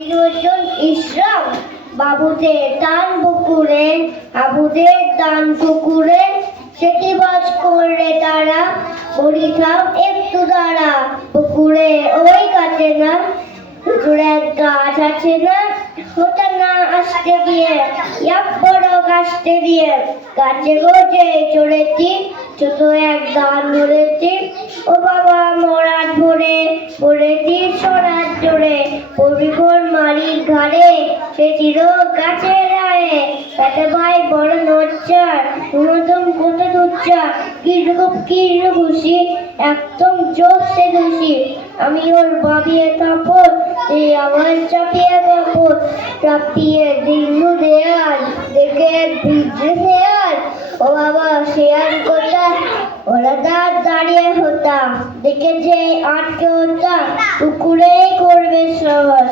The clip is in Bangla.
নিরঞ্জন ইসলাম বাবুদের টান পুকুরে আবুদের টান পুকুরে সে কি বাজ করলে তারা বলিতাম একটু দাঁড়া পুকুরে ওই কাছে না পুকুরে এক গাছ আছে না ওটা না আসতে গিয়ে এক বড় গাছতে দিয়ে গাছে গোছে চড়েছি ছোট এক গান ধরেছি ও বাবা মরার ভরে পড়েছি সরার জোরে পবিঘর মারির ঘাড়ে সে চির গাছের আড়ে তাতে ভাই বড় নচ্চার ন্যূনতম কত দুচ্চার কিরকম খুশি একদম জোরসে খুশি আমি ওর বাবিয়ে কাপড় এই আমার চাপিয়ে কাপড় চাপিয়ে দিল্লু দেয়াল দেখে ভিজে দেয়াল ও বাবা শেয়ার কোথায় ওরা দাঁড়িয়ে হতাম দেখে যে আটকে হতাম পুকুরে করবে সবাস